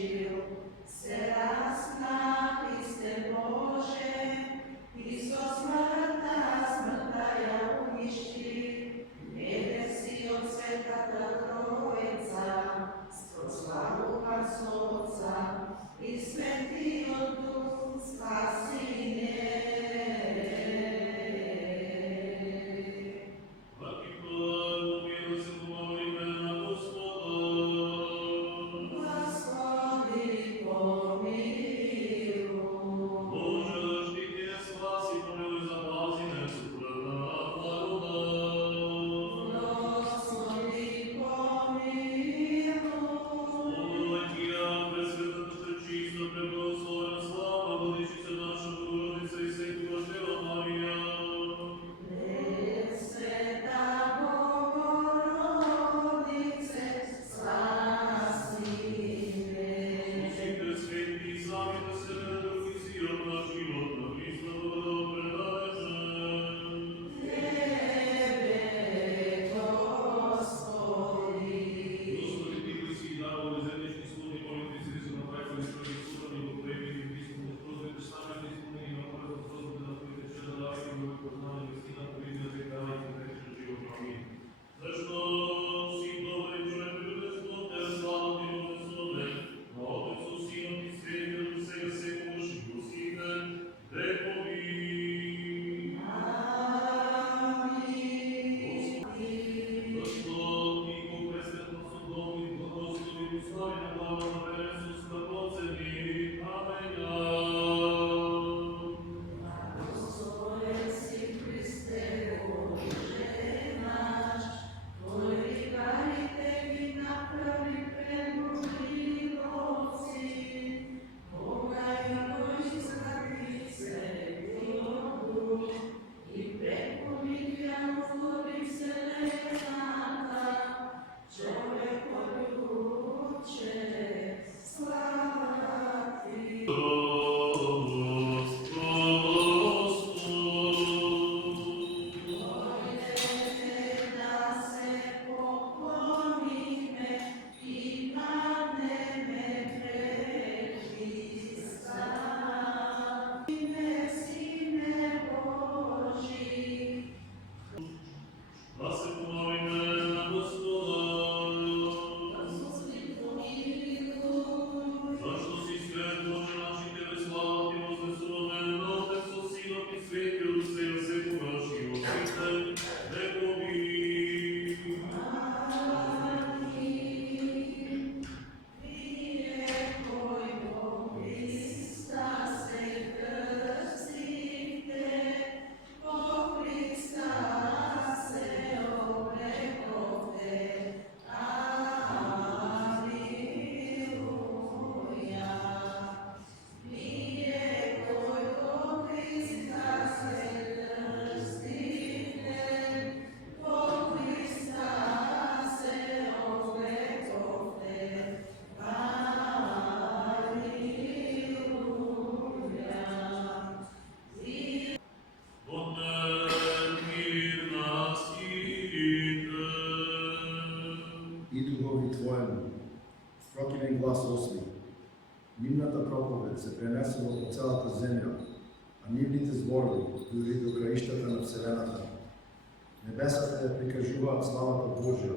uništio, se rasna, Hriste Bože, isto smrta ja uništi, ne si od Sveta Trojica, skroz slavu Otca i Sveti Duh spasi nje. Противен глас осми. Нивната проповед се пренесела по цялата земя, а нивните зборови дори до краищата на Вселената. Небесата я прикажуваат славата Божия,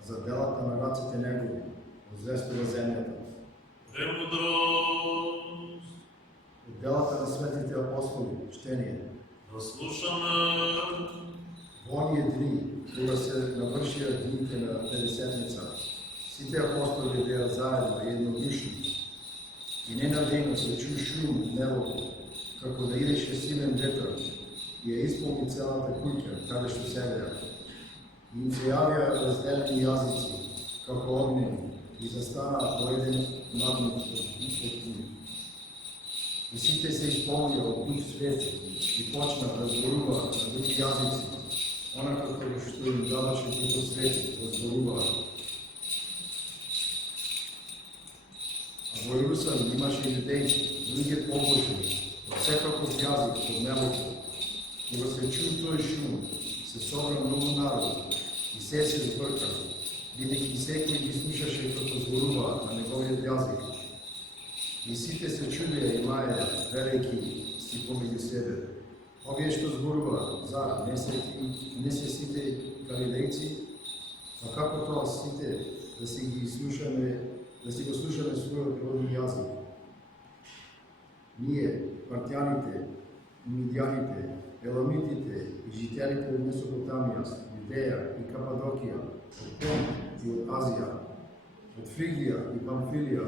а за делата на ръцете Негови возвестува земята. Премудрост! От делата на светите апостоли, чтение. Да слушаме! В оние дни, кога се навършият дните на Петдесетница, сите апостоли беа заедно еднодушни. И ненадейно се чу шум от небото, како да идеше силен ветер, и ја исполни целата куќа, каде што седеа. И им се јавија разделени јазици, како огнени, и застанаа по еден над нив. И сите се исполнија од Дух Свет и почнаа да зборуваат на други јазици, онака како што им даваше Дух Свет да зборуваат. Во Иерусалим имаше юдеи, луѓе побожни, од секаков јазик од небото. Кога се чу тој шум, се собра многу народ и се збрка, бидејќи секој ги слушаше како зборуваат на неговиот јазик. И сите се чудеа и маја, велики си помеѓу себе. Овие што зборува, за не се сите галилејци, а како тоа сите да си го слушаме својот родни јазик. Ние, партјаните, мидјаните, еламитите и жителите од Месопотамија, Јудеја и Кападокија, од Понт и од Азија, од Фригија и Памфилија,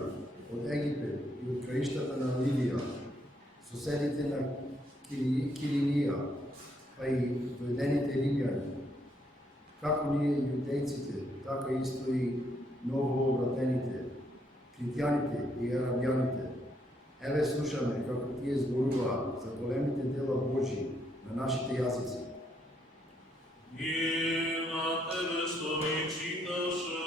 од Египет и од краиштата на Ливија, соседите на Киринија, па и дојдените римјани, како ние јудејците, така исто и новообратените, критјаните и арабјаните. Еве слушаме како тие зборуваат за големите дела Божји на нашите јазици. И на тебе што ми читаше.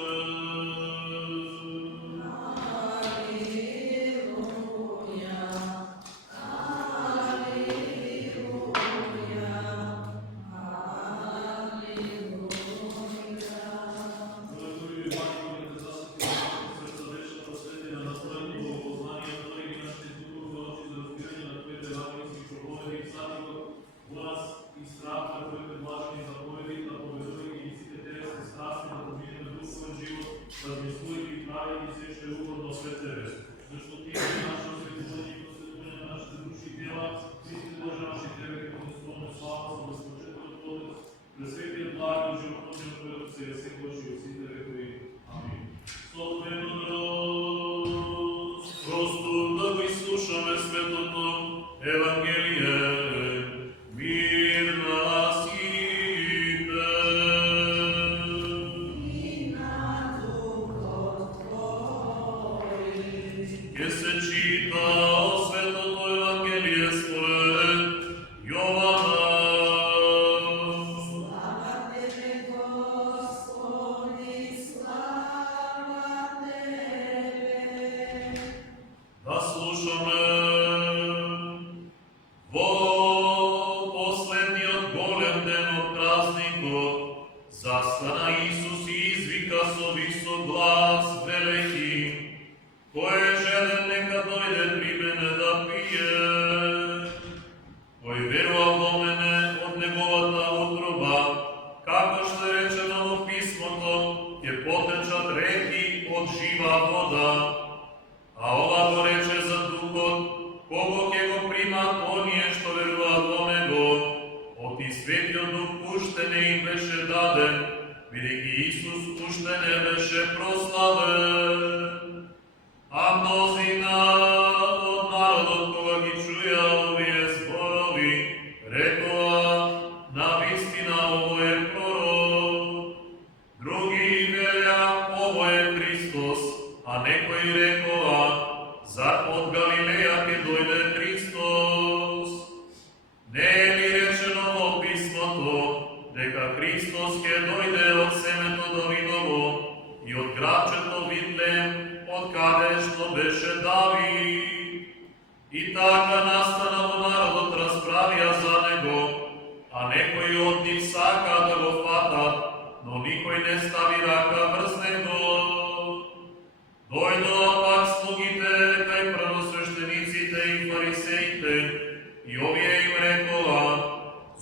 Размислујќи и правејќи се што е угодно свет тебе. Зашто ти е нашо осветување и посветување на нашите души и тела, сите Боже наши тебе ке поднесуваме слава со безпочетниот Отец, пресветиот благ и животносниот кој се е секогаш и во сите векови. Амин. Со премудрост, просто да го изслушаме светото Евангелие. Мир на сите. Ке се чита светото Евангелие според Јована. Слава тебе, Господи, слава тебе. Да слушаме. Во последниот голем ден од празникот застана Исус и извика со висок глас велејќи: кој е желен нека дојде при мене да пие. Кој верува во мене од неговата утроба, како што е речено во писмото, ќе потечат реки од жива вода. А ова го рече за Духот, кого ќе го примат оние што веруваат во него. Од и Светиот Дух уште не им беше даден, бидејќи Исус уште не беше прославен. А мнозина од народот кога ги чуја овие зборови, рекоа: навистина ово е пророк. Други велеа: ово е Христос, а некои рекоа: зар од Галилеја ќе дојде Христос? Не е ли речено во писмото дека Христос ќе дојде од семето Давидово и од градчето Витлеем, од каде што беше Давид? И така настана во народот расправија за него, а некои од нив сака да го фатат, но никој не стави рака врз него. Дојдоа пак слугите кај првосвештениците и фарисеите, и овие им рекоа: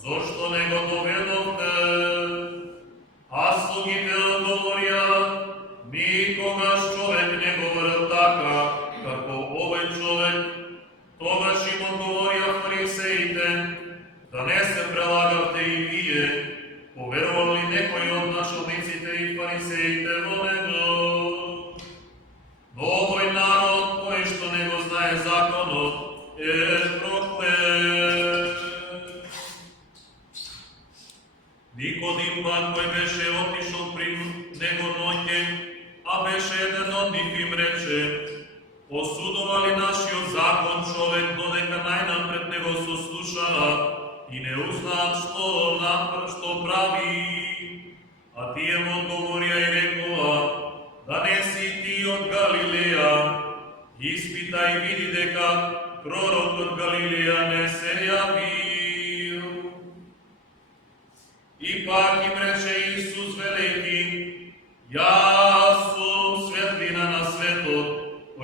зошто не го доведовте? А слугите одговорија: никогаш човек не говорил така, како овој човек. Тогаш им одговорија фарисеите: да не се прелагавте и вие, поверувал ли некој од началниците и фарисеите во него? Но овој народ, кој што не го знае законот, е проклет. Никодим пак, кој беше отишол при него ноќе, а беше еден од нив, им рече: осудува ли нашиот закон човек додека најнапред него сослушаат и не узнаат што прави? А тие му одговорија и рекоа: да не си ти од Галилеја, испитај види дека пророк од Галилеја не се јавил. И пак им рече Исус велејќи: јас сум светлина на светот,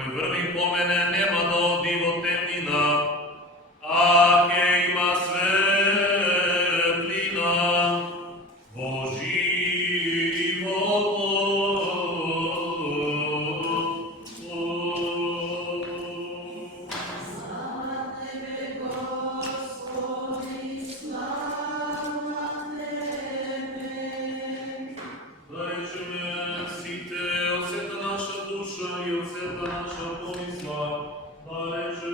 koji vrvi po mene, nema da odivo temnina, a ke ima svetlina, Slava Tebe, Gospodi, slava Tebe. Dajče site, osjeta naša duša i osjeta naša pomisla, dajče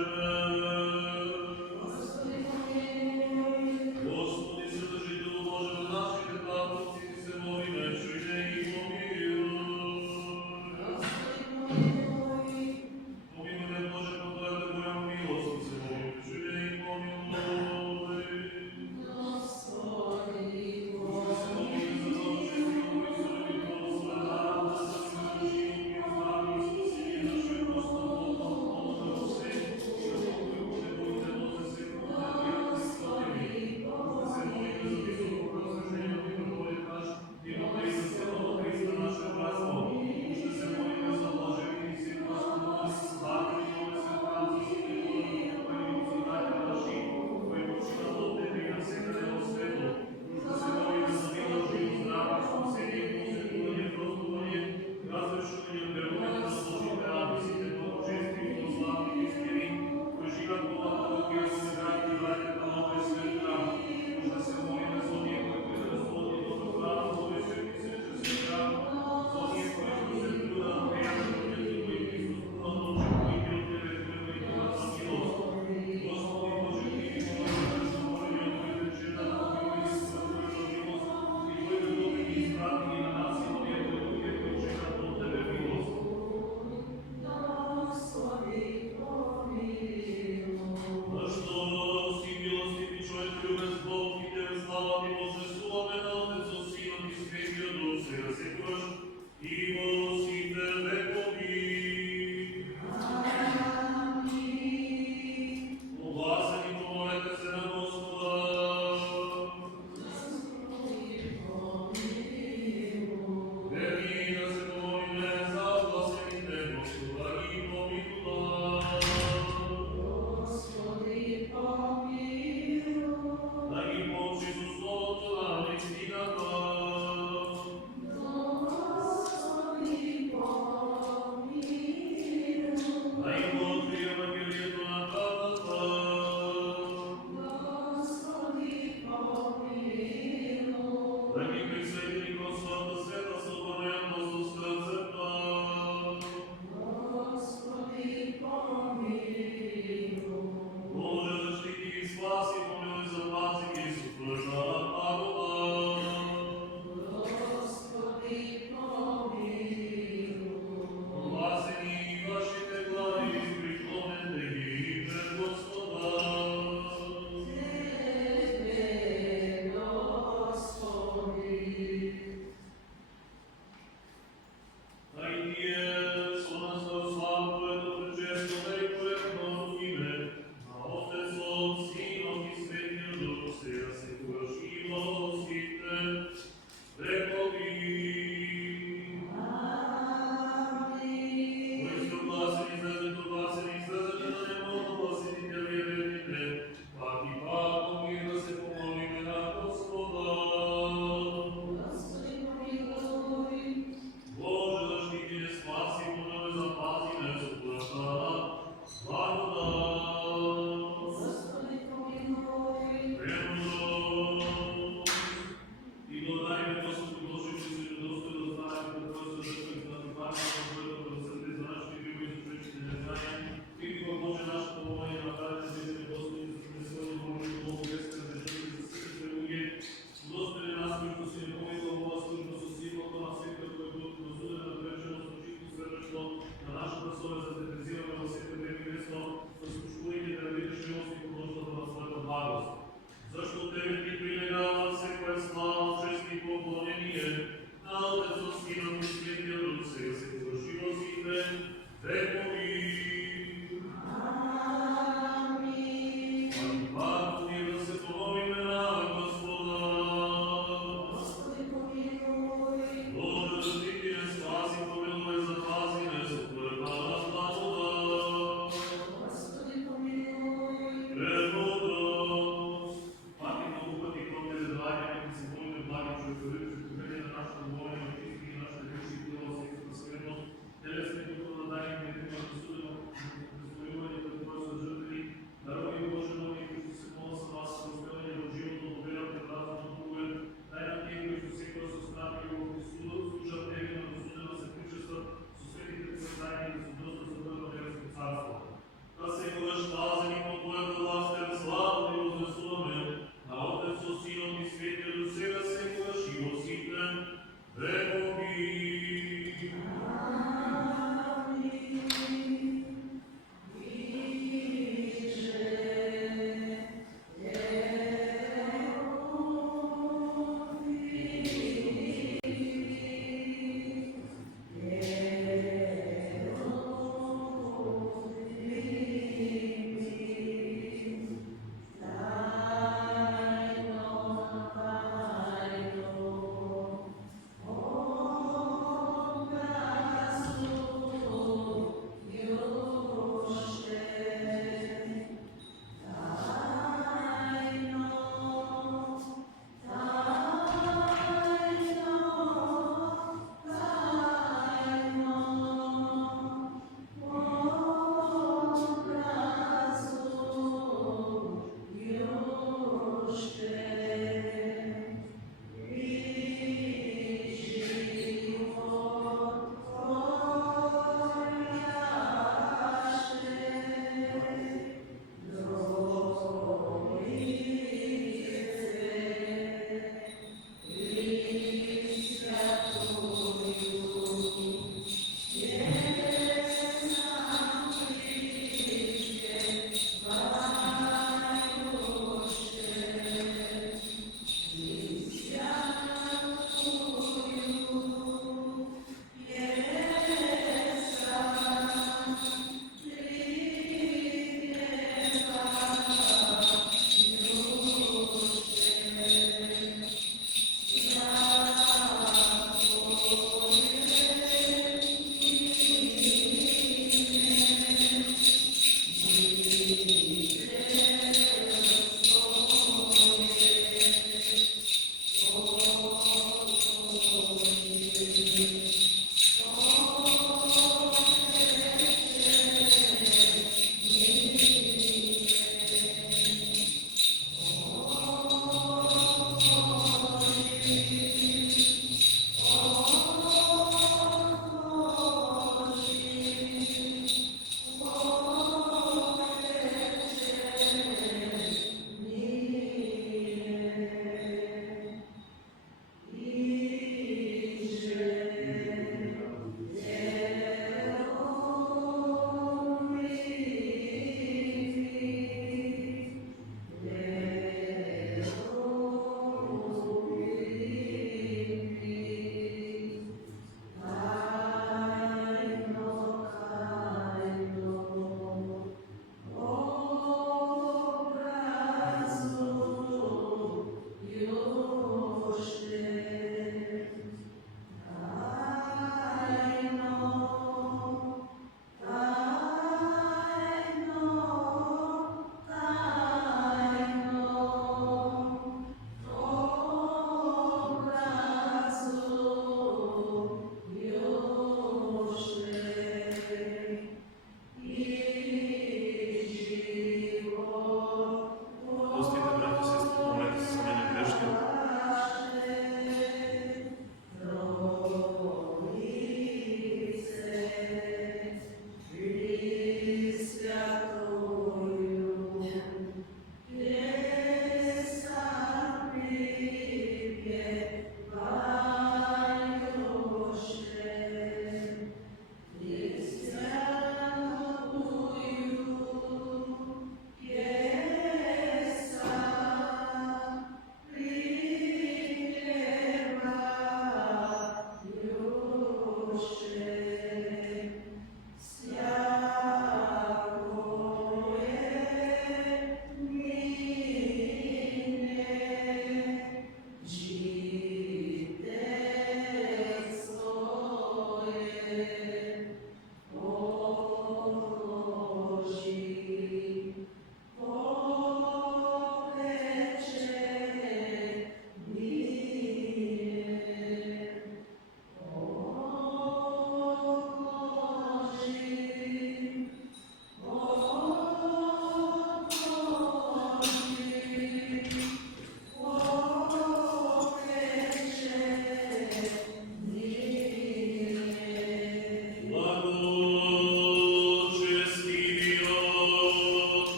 Gospodi pomiluj, Gospodi, Srdržitelju Bože naših neplatnosti, ti se moli, ne čuje i pomiluj. Gospodi pomiluj, Pomiluj me, Bože, po Tvojoj Tvojom milosti se moli, ne čuje i pomiluj. Gospodi Святия до сега секогаш и во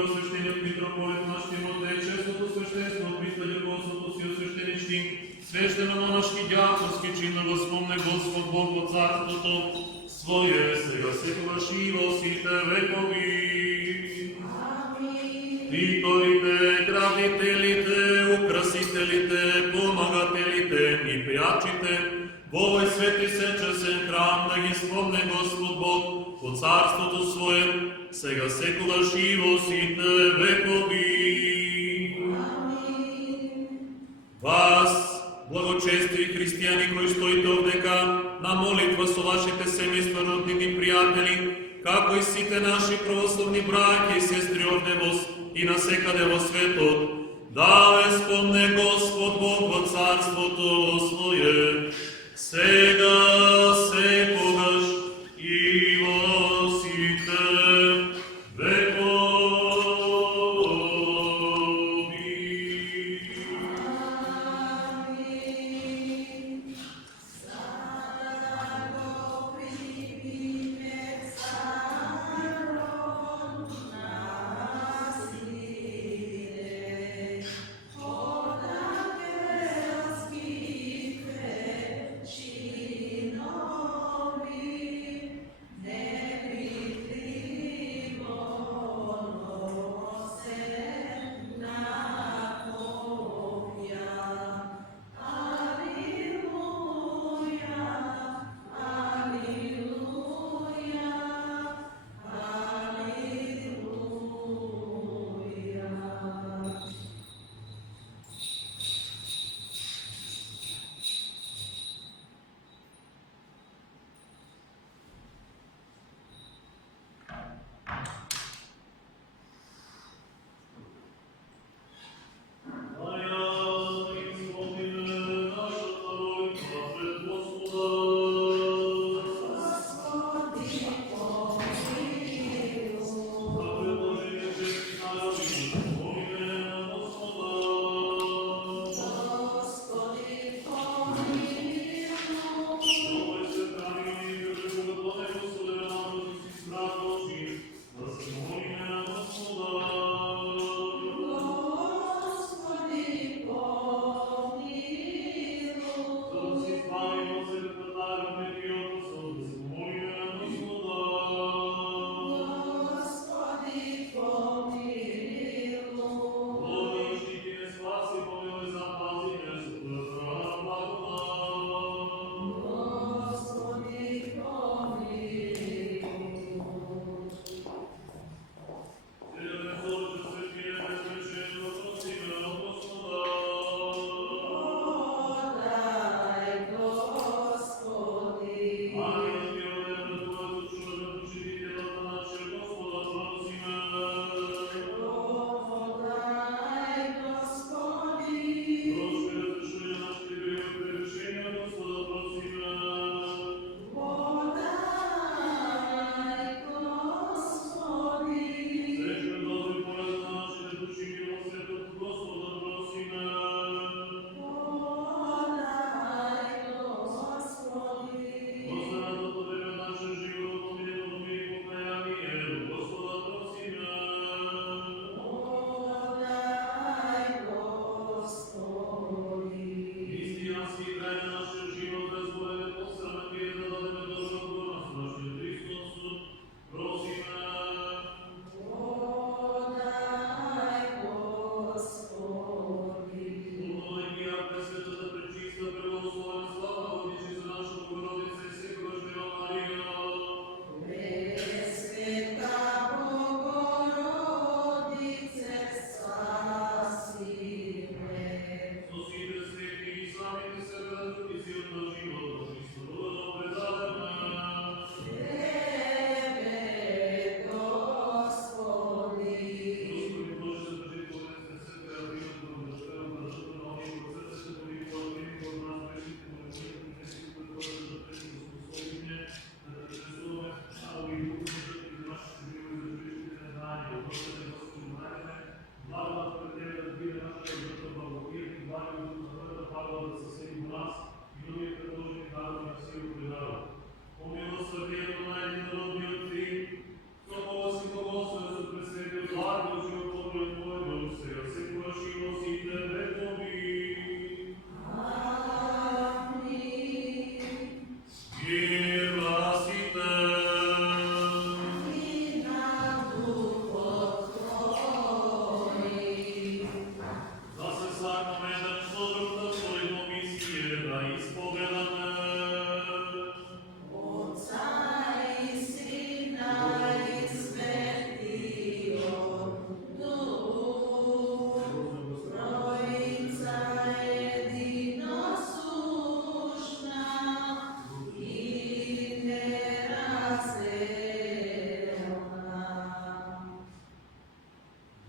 преосвящениот митрополит наш Тимотей, честното свещенство, Христо си освященични, свещено-монашки дяконски чин да възпомне Господ Бог от царството Своje, сега секогаш и во сите векови. Титорите, градителите, украсителите, помагателите и пеячите, во овој свети сечесен храм да ги спомне Господ Бог по царството Свое, сега секогаш и во сите векови. Вас, благочестиви християни кои стоите овдека, на молитва со вашите семејства, роднини, пријатели, како и сите наши православни браќи и сестри овде и насекаде во светот, да ве спомне Господ Бог во царството Своje, сега, секогаш и во сите векови. She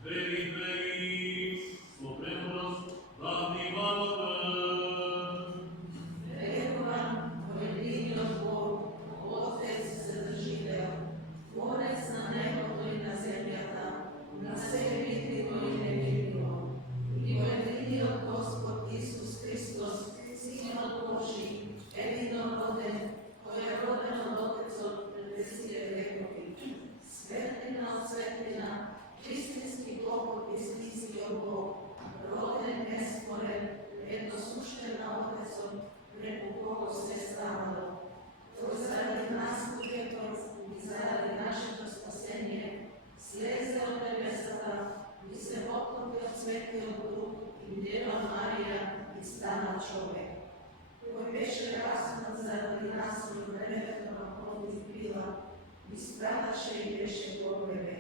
Veni, veni, sopremus lacrimae. Verujem u jedinio Bog, Otec Vседržitelj, Tvorec na nebu i na zemljata, na sve vidljivo i nevidljivo. I u jedinio Gospod Isus Hristos, Sin od Božji, jedinoroden, koji je roden od Otecom pred svije vekovi. Svetlina od svetlina, istinski Bog i smislio Bog, roden nesporen, jednosušten na Otecom, preko koga sve stavalo. To zaradi nas uvjetom i zaradi našето spasenje, sleze od nebesata i se poklopio svetio Duh i Djeva Marija i stana čovjek. Koji beše rasnut zaradi nas od nevetnog ovih bila i stradaše i beše pogrebe.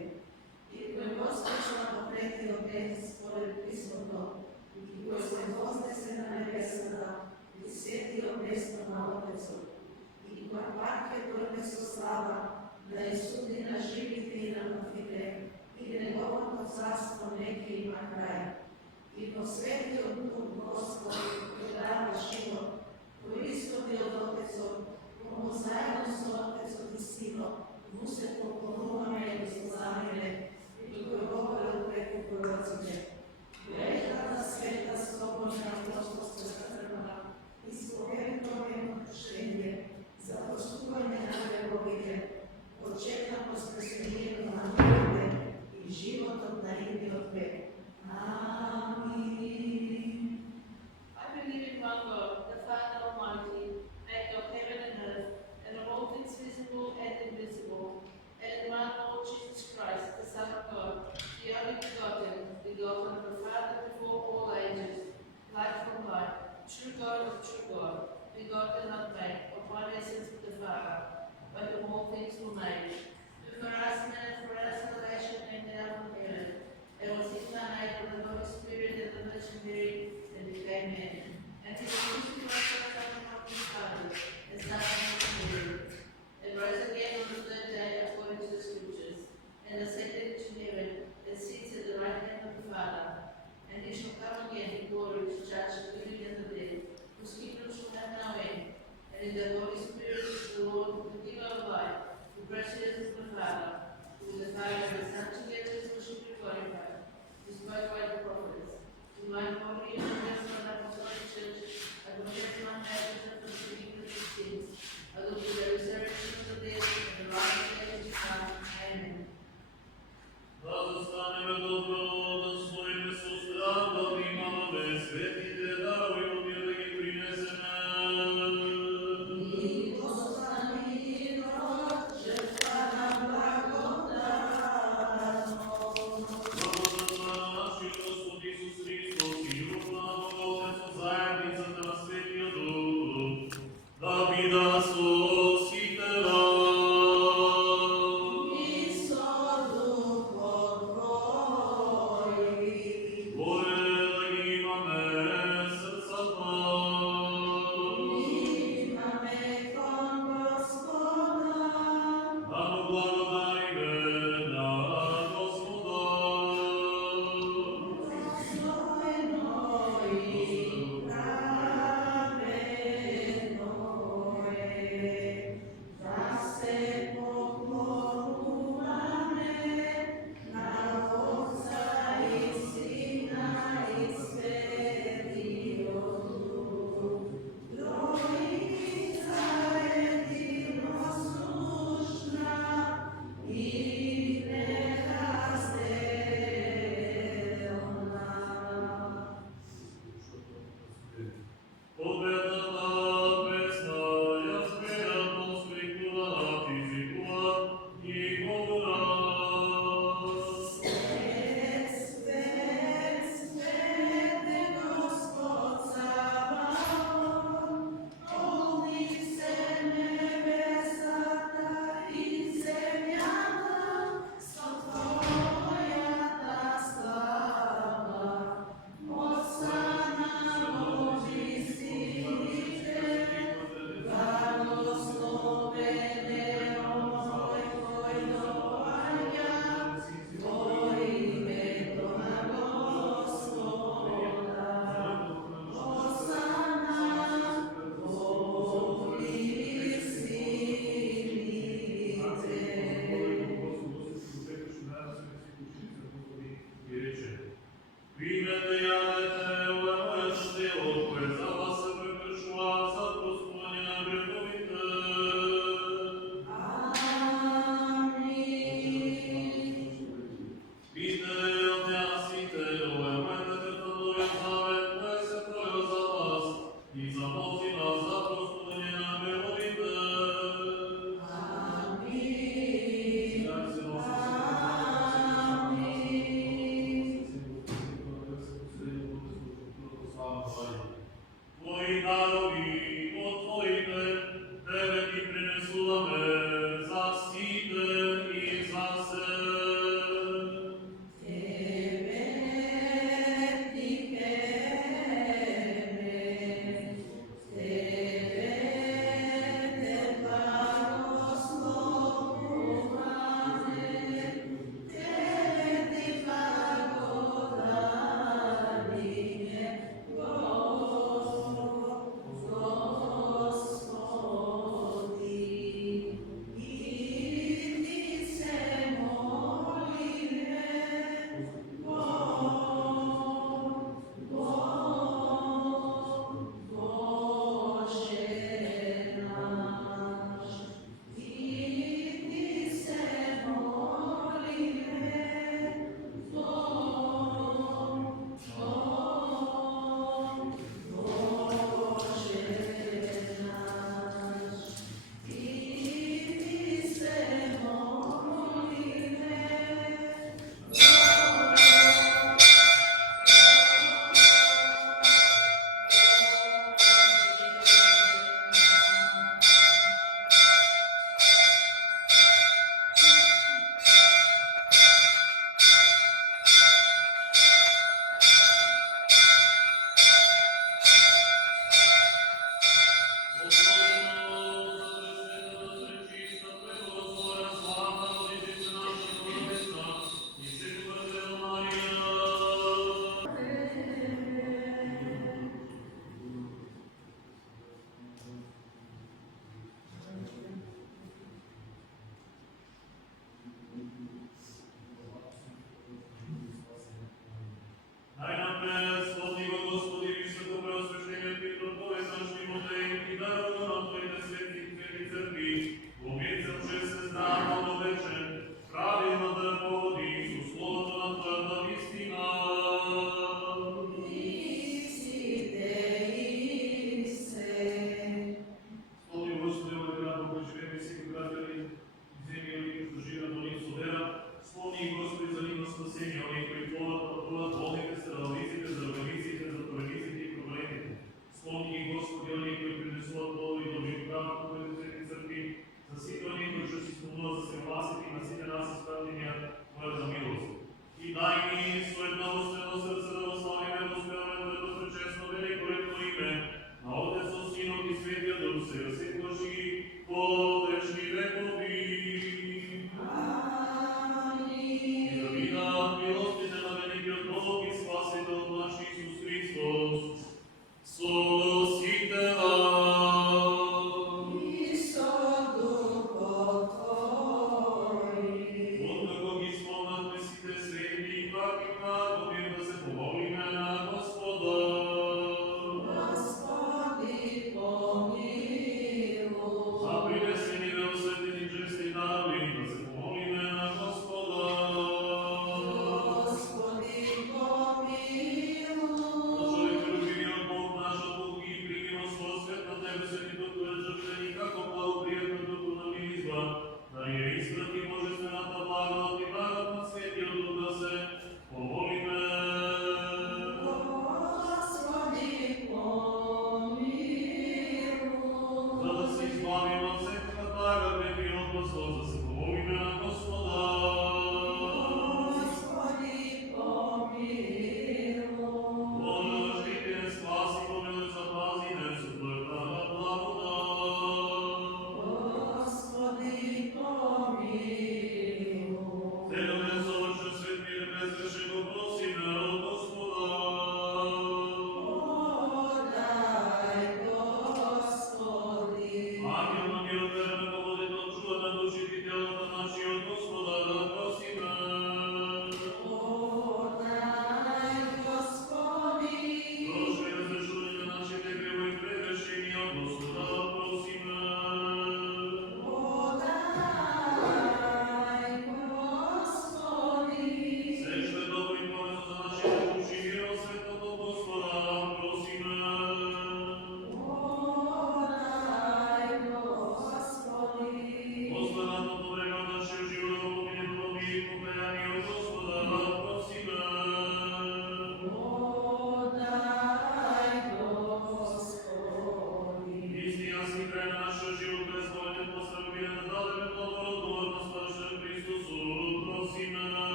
I koji Gospodina popretio dnes pored prismotnog i koji se voznese na nebesata i sjetio mjesto na Otecu, i koja parke dornesu slava, da je sudi na živite i na mrtvite, i njegovo carstvo neke ima kraj. I posvetio Duh Gospod, koji dava život, koji ishodi od Otecom, komu zajedno s Otecom i Sinom, mu se poklonujeme i slavine, i koji govore preko prorocine. Velika sveta slobodna apostolska crkva, ispovedno je krštenje, za postupanje na vjerovine, početna posvećenje na vjerove i životom na ime od vek. Amin. I believe in one God, the Father Almighty, maker of heaven and earth, and of all things visible and invisible, and in one Lord Jesus Christ, the Son of God, the only begotten of the Father before all ages, light from light, true God of true God, begotten not made, of one essence with the Father, by whom all things were made, who for us men and for our salvation came down from heaven, and was incarnate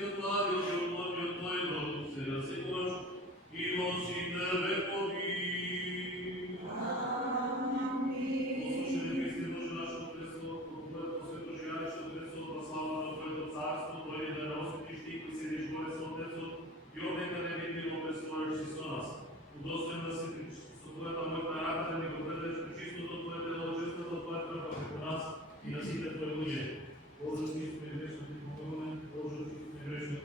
Ти отварил си отворил Твоето, се разсекуваш и носи Тебе побив. Послушай Христе Боже нашето Христо, от Твоето свето живеещо Христо, слава на Твоето царство, Твое да разсветиш Ти, кои седиш горе с Отецот, и нека не видимо престоиш си со нас. Удостоен да си со Твоята мојна рака да ни го предадеш пречистото Твое дело, чистото Твоя крв преку нас и на сите Твои луѓе. Боже, ти сме грешни, ти помогни, Боже, ти сме грешни,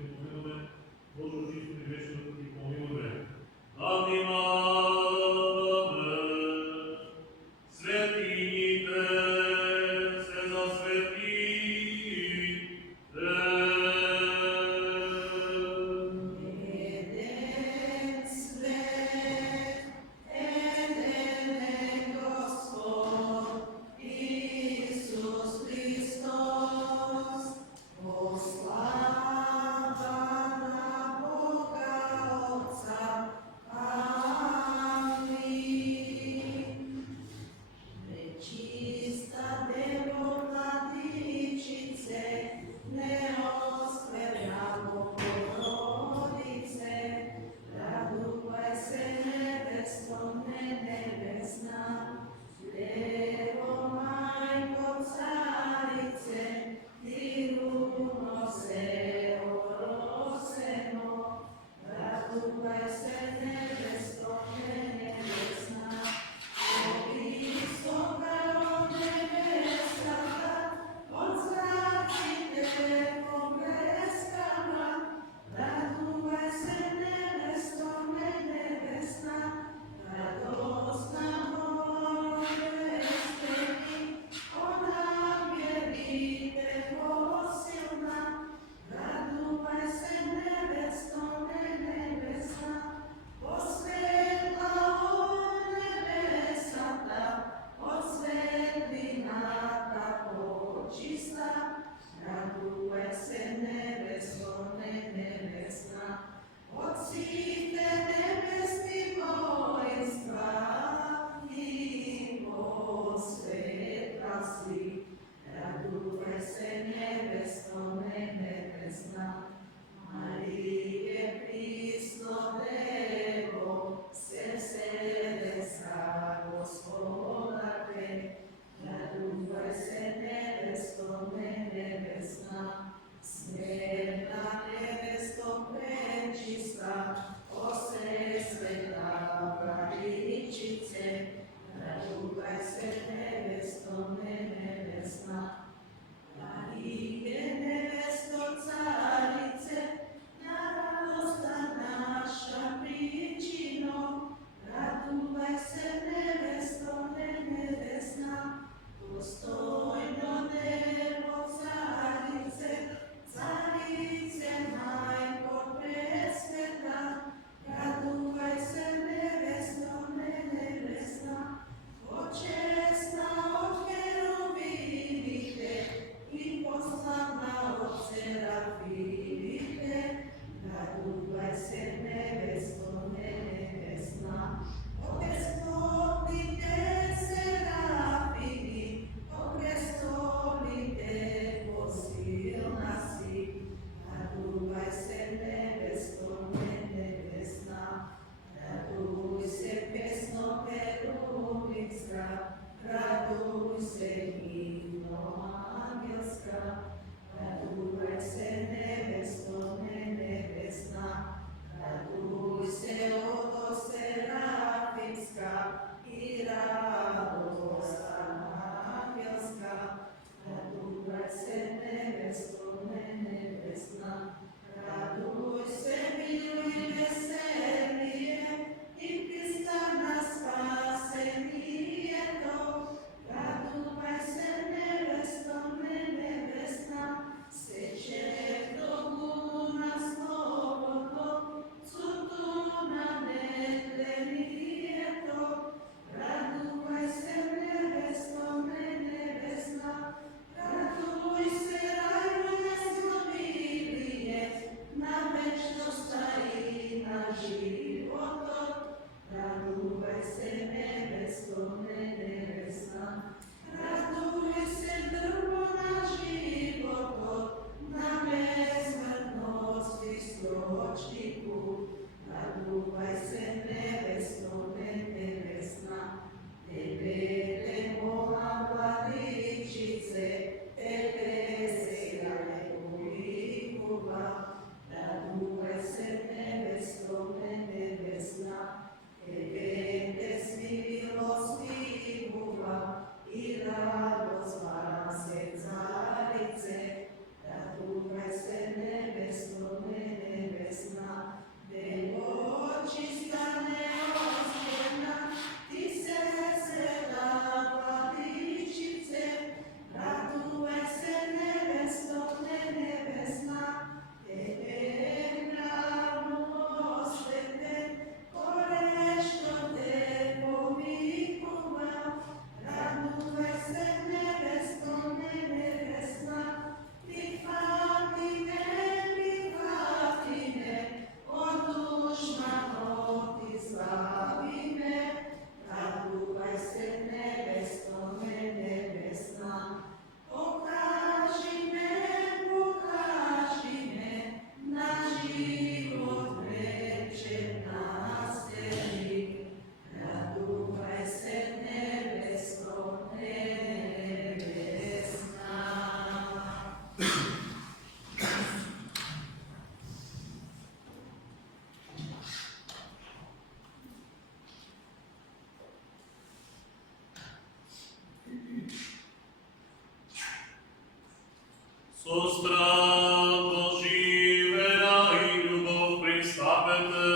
страх Божий, вера и любов пристапете.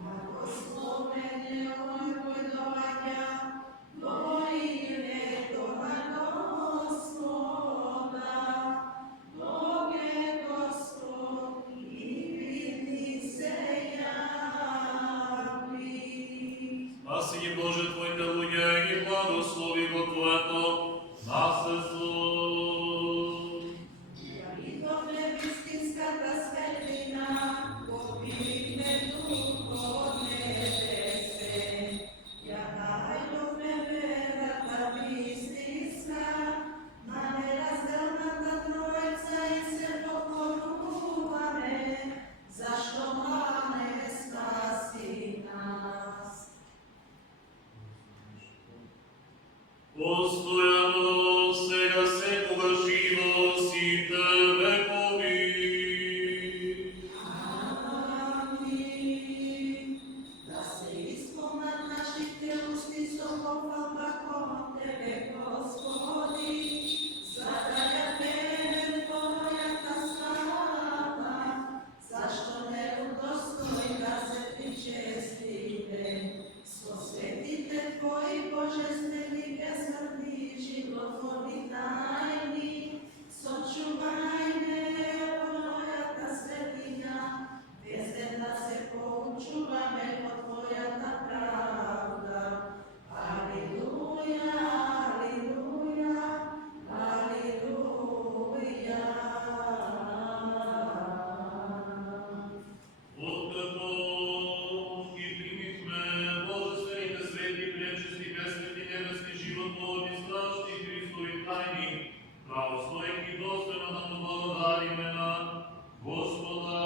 Благословен je onaj koji dovađa, doline toga Gospoda. Bog je Gospod i vidi se javi. Спаси ги Боже Твоите луѓе и благослови го Твоето наследство. Ja vidovne istinskата светлина, попивме духо от небесе. Ja najdovne верата истинска, на неразделната Троица и се поклонуваме, защо не спаси нас. Постоянно сега секогаш и во сите векови. Амин. Да се изпълнат нашите усти со похвалба кон Тебе, Господи, за да я пеем Твоята слава, защо не удостои да се причестите со светите Твои божествени безсмъртни животворни тайни, сочувай ме Твоята светлина, без да се поучуваме по Твоята правда. Алилуя, алилуя, алилуя. Откако ги примихме божествените свети, пречисти, безсмъртни, небесни, животворни, страшни Христови тайни, правостоейки достойно да му благодариме на Господа.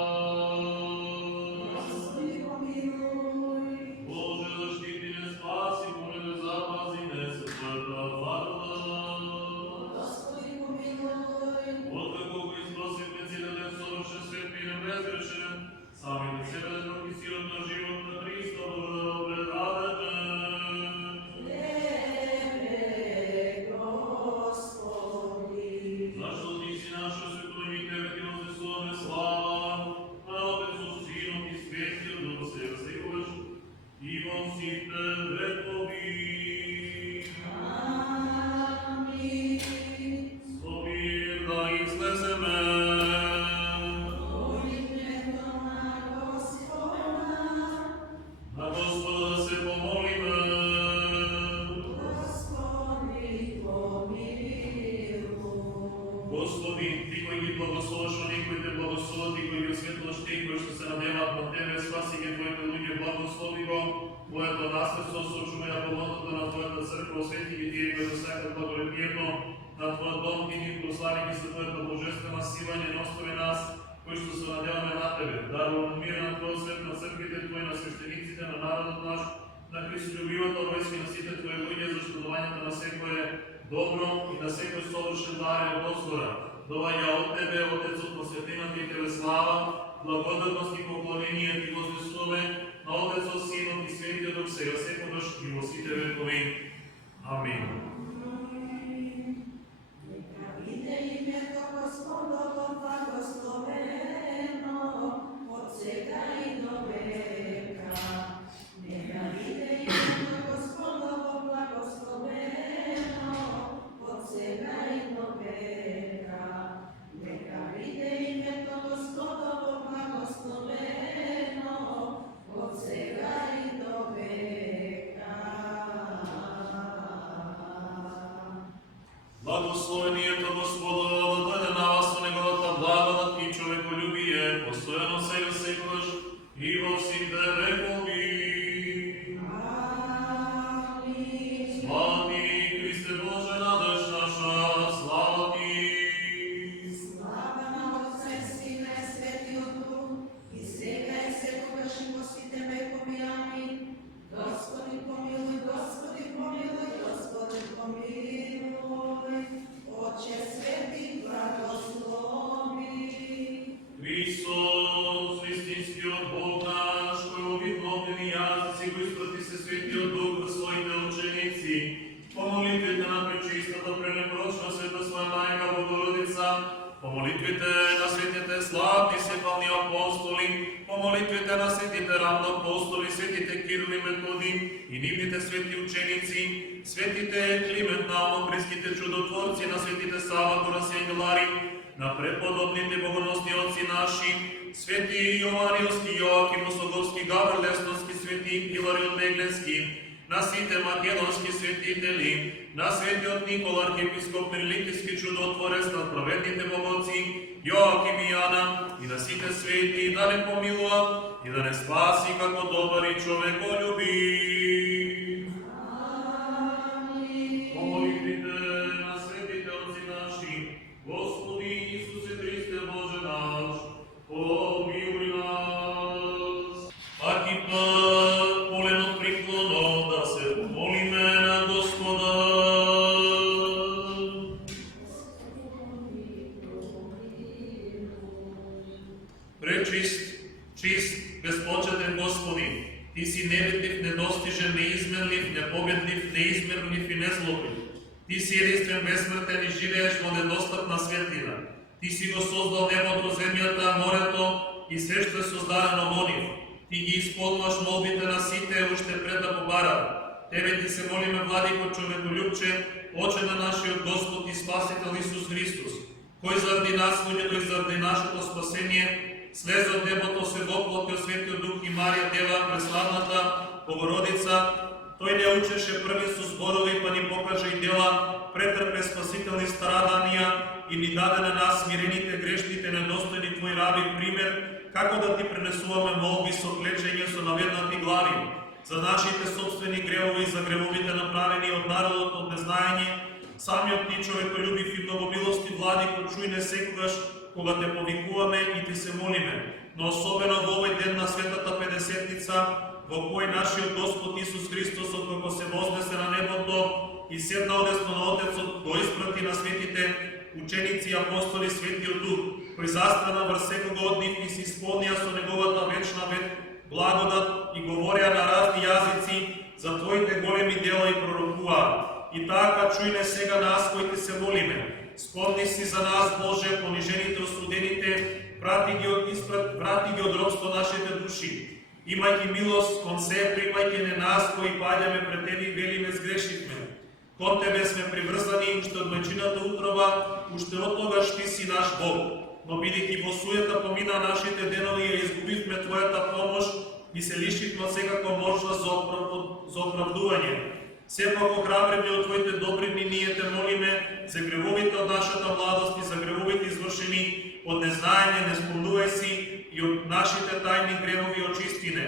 Господи, помилуй. Боже, защити не, спаси, помилуй, запази не, със Твоята благодат. Господи, помилуй. Откако го изпросихме целият съвършен свет и безгрешен, сами на себе да други силът на живот на Христа, благодаря предадете. Тебе, Господи. Защо Ти си наше свето име, Тебе Ти възнесуваме слава, на Отецу, Синът и Светия Дух, сега секогаш и во сите векови. Амин. Со мир да излеземе. Молитвето на Господа. На Господа да се помолиме. Господи, помилуй. Господи, Ти кој ги благословаш, а никој те благослова, Ти кој ги осветлаш, Ти кои што се надеваат на Тебе, спаси ги Твоите луѓе, благослови го, Твоето наследство, сочувай ја поводата на Твоята црква, освети ги Тие кои досекат благолепието на Твојот дом, Ти ни прослави ги со Твоята божествена сила, не остави нас, кои што се надеваме на Тебе. Дарувам мир на Твојот свет, на црквите Твои, на свещениците, на народот наш, на Христолюбивата војска и на сите Твои луѓе, заштедувањето на секое добро и на секој совршен дар од Господа. Доаѓа од Тебе, Отецот на светлината и Тебе слава, благодатност и поклонение Ти вознесуваме на Отецот, Синот и Светиот Дух, сега секогаш и во сите векови. Амин. Нека биде името Господово благословено от сега и до века. Нека биде името Господово благословено от сега и до века. Нека биде името Господово благословено от сега и до века. Благословението Господа да дойде на вас на Неговата благодат и човеколюбие, постоянно сега секогаш и во сите векови. Амин. Слава Ти, Христе Боже, надеж наша, слава Ти. Слава на Отца и Сина и Светиот Дух, и сега и секогаш и во сите векови. Амин. Господи помилуй, Господи помилуй, Господи помилуй. Отче по молитвите на светите славни сепални апостоли, по молитвите на светите равноапостоли, светите Кирил и Методий и нивните свети ученици, светите Климент Наумокриските чудотворци, на светите Сава, Дорас и Ангелари, на преподобните богоносни отци наши, свети Йованилски, Йоаким Осоговски, Гавр Лесновски, свети Иларион Мегленски, на сите македонски светители, на светиот Никола архиепископ Мирликийски чудотворец, над праведните богоци Йоаким и Јана, и на сите свети, да не помилува и да не спаси како добар и човеколюбив. По молитвите на светите отци наши, Господи Исусе Христе Боже наш, помилуй нас. Паки път, полено приклоно, да се помолиме на Господа. Пречист, чист, безпочетен Господи, Ти си невидлив, недостижен, неизменлив, непобедлив, неизмерлив и незлоблив. Ти си единствен, безсмъртен и живееш во недостъпна светлина. Ти си го создал небото, земята, морето и се што е создадено во нив. Ти ги исполнуваш молбите на сите, уште пред да побарат. Тебе ти се молиме, владико човеколюбче, Оче на нашиот Господ и Спасител Исус Христос, кој заради нас, луѓето и заради нашето спасение, слезе од небото, се воплоти од Светиот Дух и Марија Дева, преславната Богородица. Тој не учеше први со зборови, па ни покаже и дела, претрпе спасителни страданија и ни даде на нас, смирените, грешните, недостојни Твои раби, пример, како да Ти пренесуваме молби со клечење со наведнати глави, за нашите собствени гревови и за гревовите направени од народот од незнаење. Самиот Ти, човеколюбив и многомилости владико, чуј не секогаш кога Те повикуваме и Ти се молиме, но особено во овој ден на Светата Педесетница, во кој нашиот Господ Исус Христос, откако се вознесе на небото и седна одесно на Отецот, го испрати на светите ученици и апостоли Светиот Дух, кој застана врз секого од нив и се исполнија со неговата вечна благодат и говореа на разни јазици за Твоите големи дела и пророкуваа. И така чуј не сега нас кои Ти се молиме. Спомни си за нас, Боже, понижените, осудените, врати ги од робство нашите души. Имајќи милост кон се, примајќи не нас кои паѓаме пред Тебе и велиме сгрешивме. Кон Тебе сме приврзани уште од мајчината утроба, уште од тогаш Ти си наш Бог. Но бидејќи во суета помина нашите денови и изгубивме Твојата помош и се лишивме од секако можност за оправдување. Сепак охрабрени од Твоите добрини ние Те молиме за гревовите од нашата младост и за гревовите извршени од незнаење, не спомнувај си и од нашите тајни гревови очистине.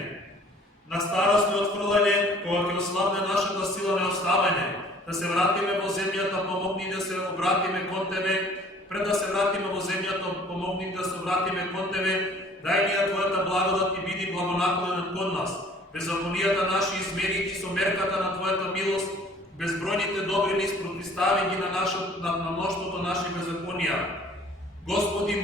На старост не отфрлање, кога ќе ослабне нашата сила не оставање, да се вратиме во земјата, помогни да се обратиме кон Тебе. Пред да се вратиме во земјата, помогни да се вратиме кон Тебе. Дај ни Твојата благодат и биди благонаклонен кон нас. Беззаконијата наши измери ги со мерката на Твојата милост, безбројните добрини спротистави ги на мноштвото наши беззаконија. Господи,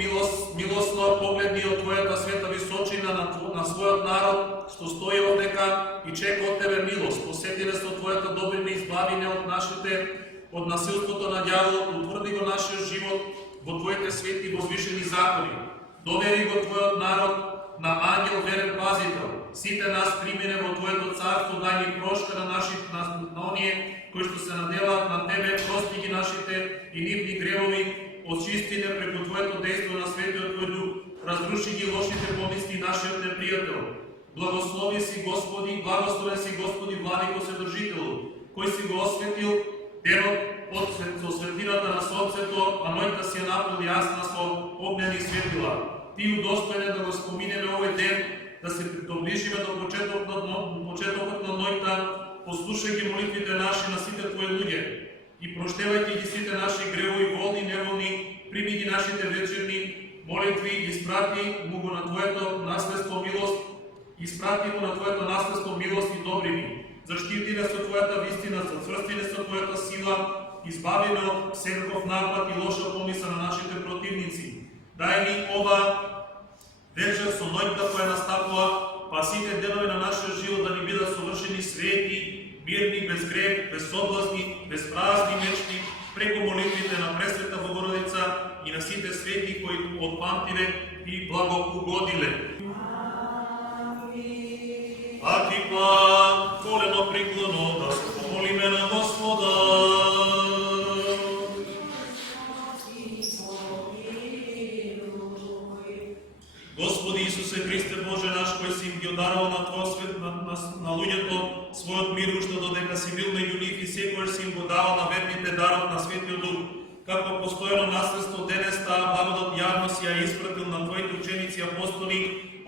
милосно погледни од Твојата света височина на својот народ, што стои одека и чека од Тебе милост. Посети нас со Твојата добрина, избави не од насилството на ѓаволот, утврди го нашиот живот во Твоите свети возвишени закони. Довери го Твојот народ на ангел верен пазител. Сите нас примине во Твоето царство, дај ни прошка на оние кои што се надеваат на Тебе, прости ги нашите и нивни гревови, очисти не преку Твоето дејство на Светиот Твој Дух, разруши ги лошите помисли нашиот непријател. Благословен си Господи, Владико Вседржителу, кој си го осветил денот со светлината на сонцето, а ноќта си ја наполни јасна со огнени светила. Ти удостоен да го споминеме овој ден, да се доближиме до почетокот на ноќта, послушај ги молитвите наши на сите Твои луѓе и проштевајќи ги сите наши гревови, волни и неволни, прими ги нашите вечерни молитви, испрати му го на Твоето наследство милост, испрати му на Твоето наследство милост и добрини. Заштити не со Твојата вистина, зацврсти не со Твојата сила, избави не од секаков напад и лоша помисла на нашите противници. Дај ни ова вечер со ноќта која настапува, па сите денови на нашиот живот да ни бидат совршени свети, мирни, без грех, без соблазни, без празни мечти, преку молитвите на Пресвета Богородица и на на сите свети кои од памтиве и благоугодиле. Аки па колено приклоно да се помолиме на Господа. Господи Исусе Христе Боже наш, кој си им ги одарал на Твој свет на луѓето својот мир, уште додека си бил меѓу нив и секојаш си им го давал на верните дарот на Светиот Дух. Како постојано наследство денес таа благодат јавно си ја испратил на Твоите ученици апостоли,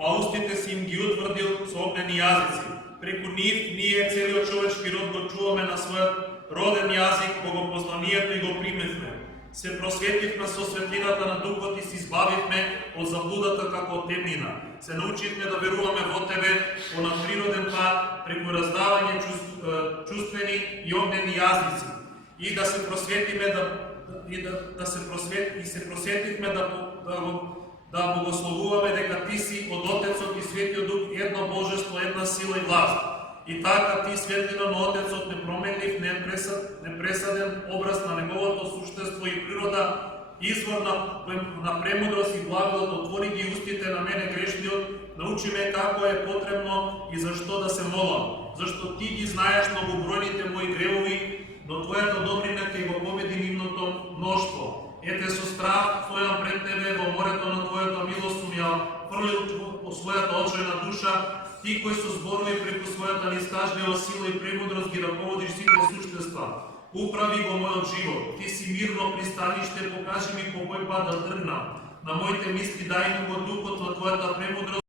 а устите си им ги утврдил со огнени јазици. Преку нив ние целиот човечки род го чуваме на својот роден јазик, богопознанието и го примевме. Се просветивме со светлината на Духот и се избавивме од заблудата како од темнина. Се научивме да веруваме во Тебе по надприроден пат, преку раздавање чувствени и огнени јазици. И да се просветиме се просветивме да богословуваме дека Ти си од Отецот и Светиот Дух едно Божество, една сила и власт. И така Ти, светлина на Отецот, непроменлив, непресаден образ на Неговото суштество и природа, извор на премудрост и благодат, отвори ги устите на мене грешниот, научи ме како е потребно и зашто да се молам. Зашто Ти ги знаеш многобројните мои гревови, но Твојата добрина ќе го победи нивното мноштво. Ете со страх стојам пред Тебе во морето на Твојата милост сум ја фрлил по својата очајна душа. Ти кој со зборови преку својата нестажлива сила и премудрост ги раководиш сите суштества. Управи го мојот живот. Ти си мирно пристаниште, покажи ми по кој пат да тргнам. На моите мисли дај ми го духот на Твојата премудрост.